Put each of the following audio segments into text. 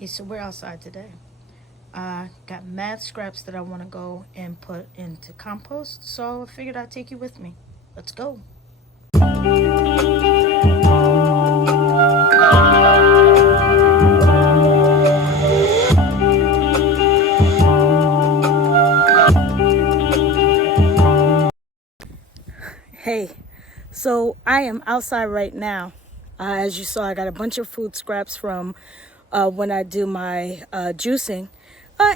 Yeah, so we're outside today. I got mad scraps that I want to go and put into compost, so I figured I'd take you with me. Let's go. Hey, so I am outside right now. As you saw, I got a bunch of food scraps from when I do my juicing.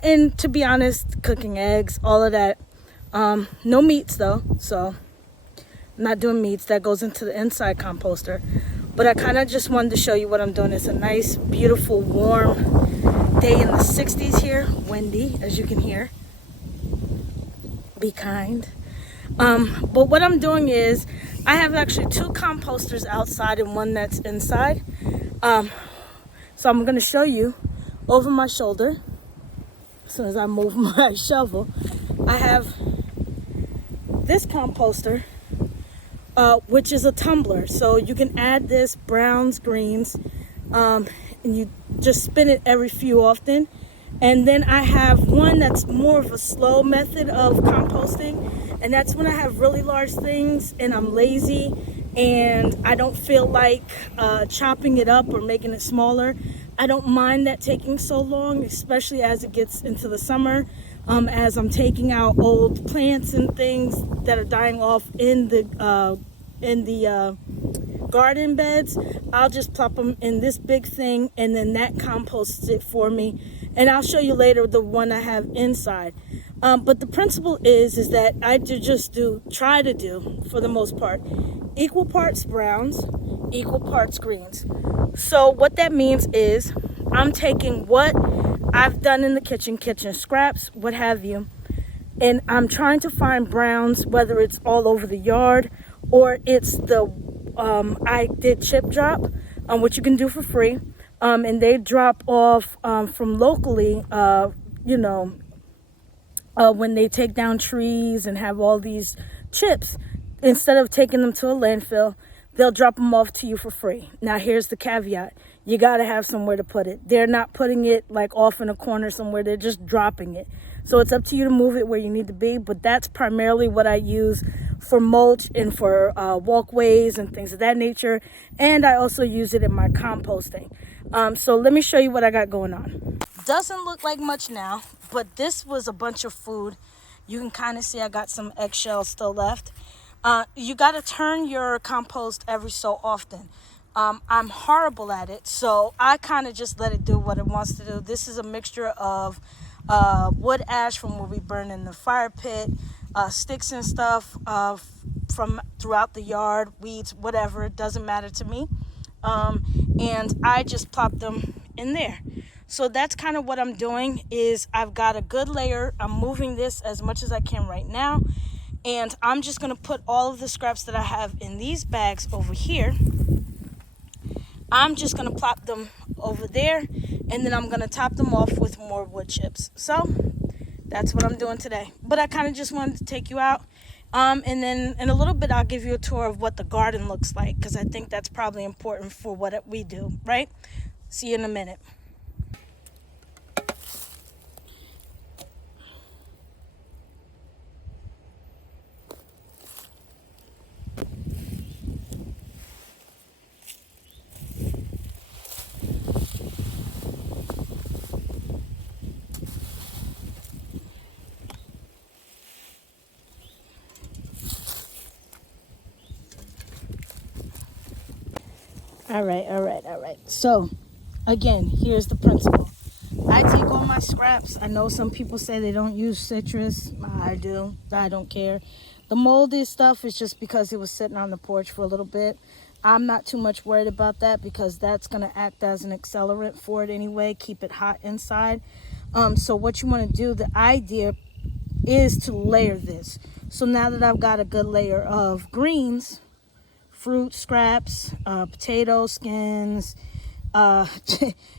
And to be honest, cooking eggs, all of that. No meats though, so I'm not doing meats. That goes into the inside composter. But I kind of just wanted to show you what I'm doing. It's a nice, beautiful, warm day in the 60s here. Windy, as you can hear. Be kind. But what I'm doing is I have actually two composters outside and one that's inside. So I'm going to show you over my shoulder. As soon as I move my shovel, I have this composter, which is a tumbler. So you can add this browns, greens, and you just spin it every few often. And then I have one that's more of a slow method of composting, and that's when I have really large things and I'm lazy and I don't feel like chopping it up or making it smaller. I don't mind that taking so long, especially as it gets into the summer, as I'm taking out old plants and things that are dying off in the garden beds. I'll just plop them in this big thing, and then that composts it for me. And I'll show you later the one I have inside. But the principle is that I try to do, for the most part, equal parts browns, equal parts greens. So what that means is I'm taking what I've done in the kitchen scraps, what have you, and I'm trying to find browns, whether it's all over the yard or it's I did chip drop, which you can do for free. And they drop off from locally, when they take down trees and have all these chips. Instead of taking them to a landfill, they'll drop them off to you for free. Now, here's the caveat. You got to have somewhere to put it. They're not putting it like off in a corner somewhere. They're just dropping it. So it's up to you to move it where you need to be. But that's primarily what I use for mulch and for walkways and things of that nature. And I also use it in my composting. So let me show you what I got going on. Doesn't look like much now, but this was a bunch of food. You can kind of see I got some eggshells still left. You got to turn your compost every so often. I'm horrible at it, so I kind of just let it do what it wants to do. This is a mixture of wood ash from where we burn in the fire pit, sticks and stuff from throughout the yard, weeds, whatever. It doesn't matter to me. And I just plop them in there. So that's kind of what I'm doing. Is I've got a good layer. I'm moving this as much as I can right now. And I'm just going to put all of the scraps that I have in these bags over here. I'm just going to plop them over there. And then I'm going to top them off with more wood chips. So that's what I'm doing today. But I kind of just wanted to take you out. And then in a little bit, I'll give you a tour of what the garden looks like, because I think that's probably important for what we do, right? See you in a minute. All right. So, again, here's the principle. I take all my scraps. I know some people say they don't use citrus. I do. I don't care. The moldy stuff is just because it was sitting on the porch for a little bit. I'm not too much worried about that because that's going to act as an accelerant for it anyway, keep it hot inside. So what you want to do, the idea is to layer this. So now that I've got a good layer of greens, fruit scraps, potato skins,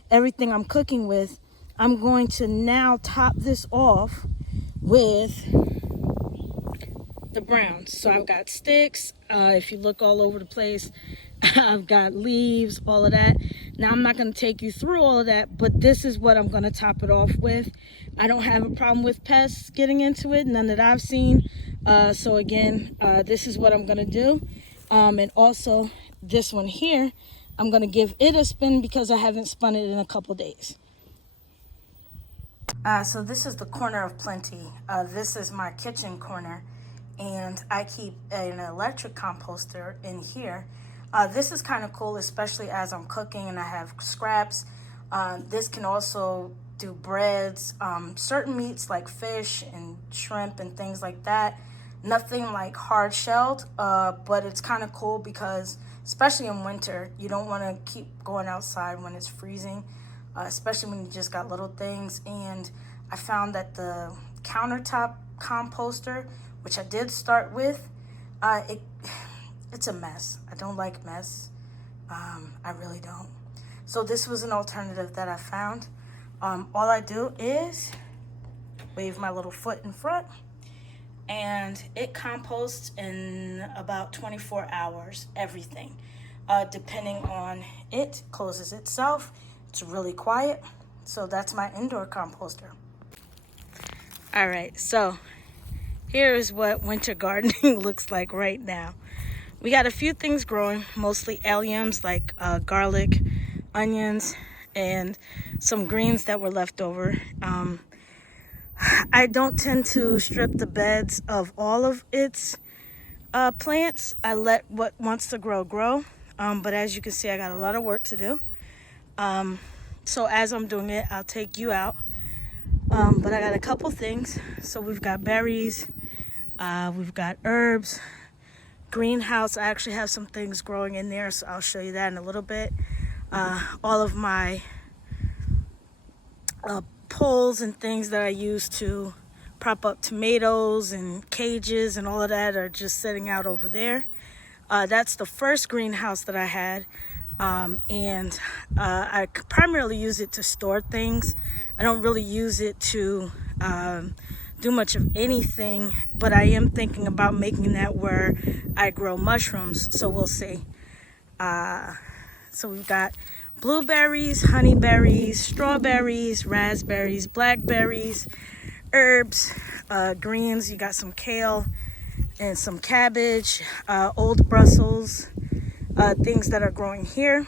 everything I'm cooking with, I'm going to now top this off with the browns. So I've got sticks. If you look all over the place, I've got leaves, all of that. Now I'm not going to take you through all of that, but this is what I'm going to top it off with. I don't have a problem with pests getting into it, none that I've seen. So again, this is what I'm going to do. And also this one here, I'm going to give it a spin because I haven't spun it in a couple days. So this is the corner of plenty. This is my kitchen corner, and I keep an electric composter in here. This is kind of cool, especially as I'm cooking and I have scraps. This can also do breads, certain meats like fish and shrimp and things like that. Nothing like hard shelled, but it's kind of cool because especially in winter, you don't want to keep going outside when it's freezing, especially when you just got little things. And I found that the countertop composter, which I did start with, it's a mess. I don't like mess. I really don't. So this was an alternative that I found. All I do is wave my little foot in front, and it composts in about 24 hours, everything. Depending on it, closes itself. It's really quiet. So that's my indoor composter. All right, so here is what winter gardening looks like right now. We got a few things growing, mostly alliums like garlic, onions, and some greens that were left over. I don't tend to strip the beds of all of its plants. I let what wants to grow. But as you can see, I got a lot of work to do. So as I'm doing it, I'll take you out. But I got a couple things. So we've got berries, we've got herbs, greenhouse. I actually have some things growing in there, so I'll show you that in a little bit. All of my poles and things that I use to prop up tomatoes and cages and all of that are just sitting out over there. That's the first greenhouse that I had. And I primarily use it to store things. I don't really use it to do much of anything, but I am thinking about making that where I grow mushrooms, so we'll see. So we've got blueberries, honeyberries, strawberries, raspberries, blackberries, herbs, greens. You got some kale and some cabbage, old Brussels, things that are growing here.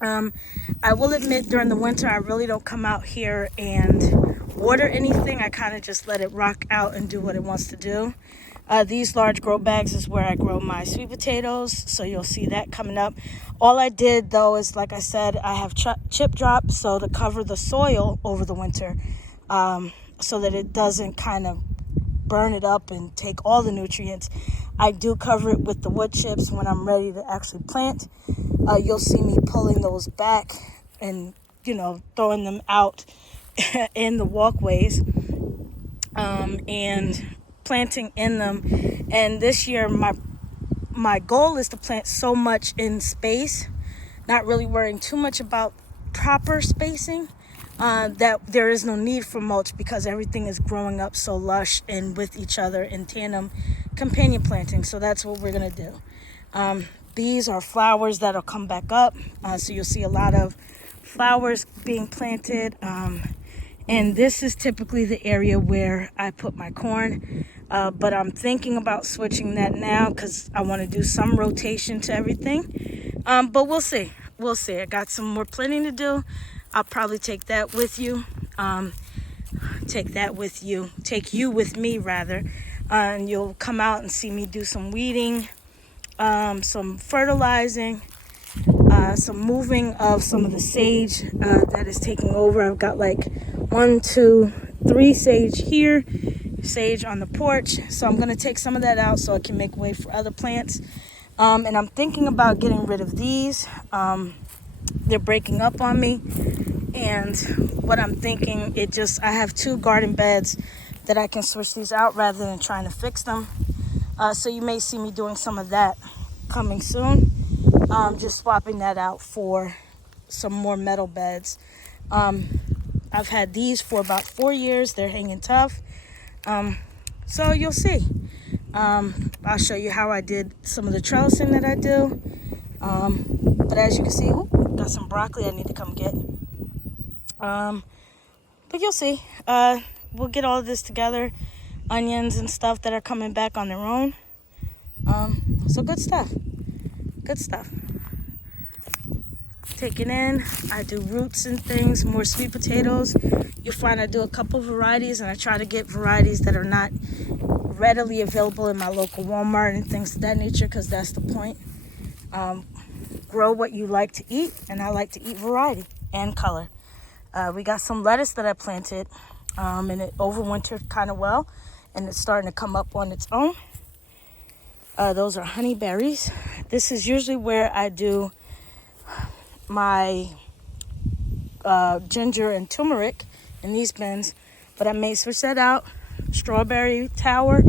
I will admit during the winter I really don't come out here and water anything. I kind of just let it rock out and do what it wants to do. These large grow bags is where I grow my sweet potatoes, so you'll see that coming up. All I did though is, like I said, I have chip drop, so to cover the soil over the winter, so that it doesn't kind of burn it up and take all the nutrients. I do cover it with the wood chips when I'm ready to actually plant. You'll see me pulling those back and, throwing them out in the walkways, and planting in them. And this year my goal is to plant so much in space, not really worrying too much about proper spacing, that there is no need for mulch because everything is growing up so lush and with each other in tandem, companion planting. So that's what we're gonna do. These are flowers that'll come back up, so you'll see a lot of flowers being planted, and this is typically the area where I put my corn, but I'm thinking about switching that now because I want to do some rotation to everything, but we'll see. I got some more planting to do. I'll probably take that with you, take you with me rather, and you'll come out and see me do some weeding, some fertilizing, some moving of some of the sage that is taking over. I've got like 1, 2, 3 sage here, sage on the porch, so I'm going to take some of that out so I can make way for other plants. And I'm thinking about getting rid of these. They're breaking up on me, and what I'm thinking, I have 2 garden beds that I can switch these out rather than trying to fix them. So you may see me doing some of that coming soon, just swapping that out for some more metal beds. I've had these for about 4 years. They're hanging tough, so you'll see. I'll show you how I did some of the trellising that I do, But as you can see, got some broccoli I need to come get. But you'll see. We'll get all of this together. Onions and stuff that are coming back on their own. So good stuff. Good stuff. Taking in, I do roots and things, more sweet potatoes. You'll find I do a couple varieties, and I try to get varieties that are not readily available in my local Walmart and things of that nature, because that's the point. Grow what you like to eat, and I like to eat variety and color. We got some lettuce that I planted, and it overwintered kind of well, and it's starting to come up on its own. Those are honey berries. This is usually where I do my ginger and turmeric in these bins, but I may switch that out. Strawberry tower,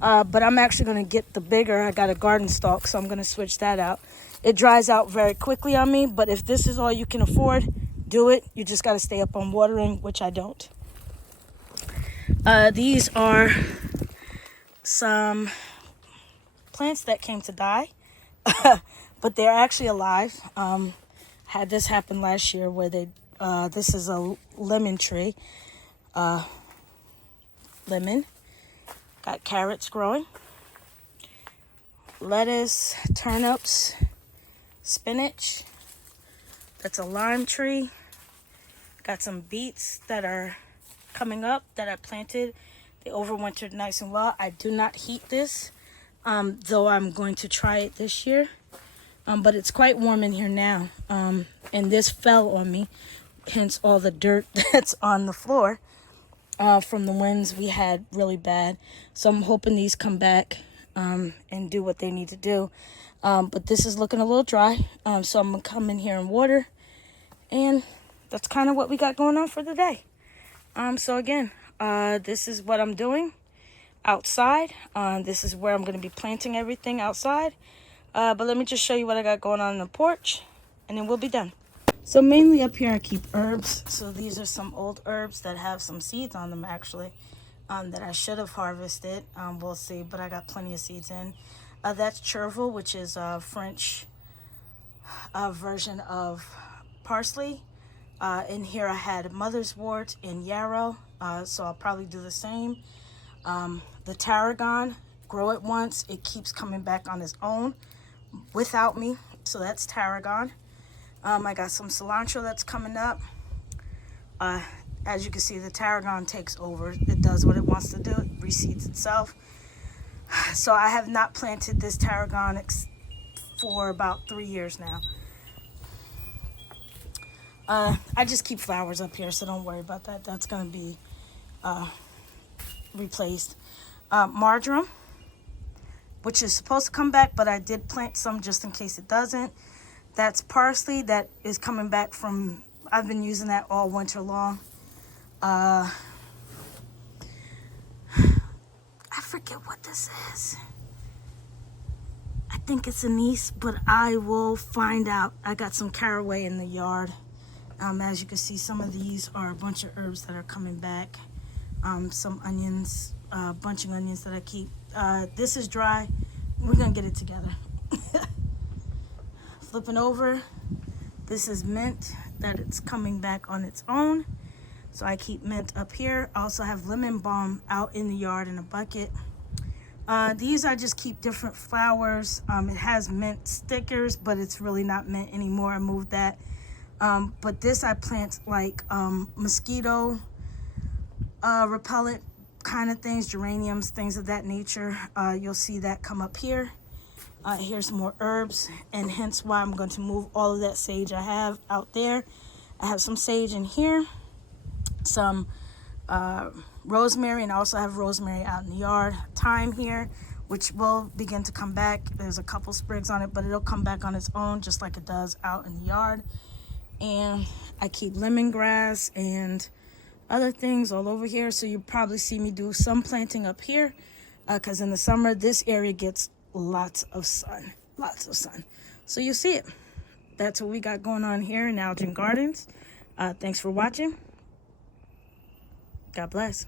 but I'm actually going to get the bigger. I got a garden stalk, so I'm going to switch that out. It dries out very quickly on me, but if this is all you can afford, do it. You just got to stay up on watering, which I don't. These are some plants that came to die, but they're actually alive. Had this happen last year where this is a lemon tree. Lemon. Got carrots growing. Lettuce, turnips, spinach. That's a lime tree. Got some beets that are coming up that I planted. They overwintered nice and well. I do not heat this, though I'm going to try it this year. But it's quite warm in here now. And this fell on me, hence all the dirt that's on the floor from the winds we had really bad. So I'm hoping these come back and do what they need to do. But this is looking a little dry. So I'm going to come in here and water. And that's kind of what we got going on for the day. So again, this is what I'm doing outside. This is where I'm going to be planting everything outside. But let me just show you what I got going on the porch, and then we'll be done. So mainly up here I keep herbs. So these are some old herbs that have some seeds on them actually, that I should have harvested. We'll see, but I got plenty of seeds in. That's chervil, which is a French version of parsley. In here I had mother's wort and yarrow, so I'll probably do the same. The tarragon, grow it once, it keeps coming back on its own without me, so that's tarragon. I got some cilantro that's coming up. As you can see, the tarragon takes over. It does what it wants to do. It reseeds itself. So I have not planted this tarragon for about 3 years now. I just keep flowers up here, so don't worry about that. That's going to be replaced. Marjoram, which is supposed to come back, but I did plant some just in case it doesn't. That's parsley that is coming back from, I've been using that all winter long. I forget what this is. I think it's anise, but I will find out. I got some caraway in the yard. As you can see, some of these are a bunch of herbs that are coming back. Some onions, bunching onions that I keep. This is dry. We're gonna get it together. Flipping over, this is mint that it's coming back on its own. So I keep mint up here. I also have lemon balm out in the yard in a bucket. These I just keep different flowers. It has mint stickers, but it's really not mint anymore. I moved that. But this I plant like mosquito repellent kind of things, geraniums, things of that nature. You'll see that come up here. Here's more herbs, and hence why I'm going to move all of that sage I have out there. I have some sage in here, some rosemary, and I also have rosemary out in the yard. Thyme here, which will begin to come back. There's a couple sprigs on it, but it'll come back on its own just like it does out in the yard. And I keep lemongrass and other things all over here, so you'll probably see me do some planting up here, because in the summer this area gets lots of sun. So you'll see it. That's what we got going on here in Algin Gardens. Thanks for watching. God bless.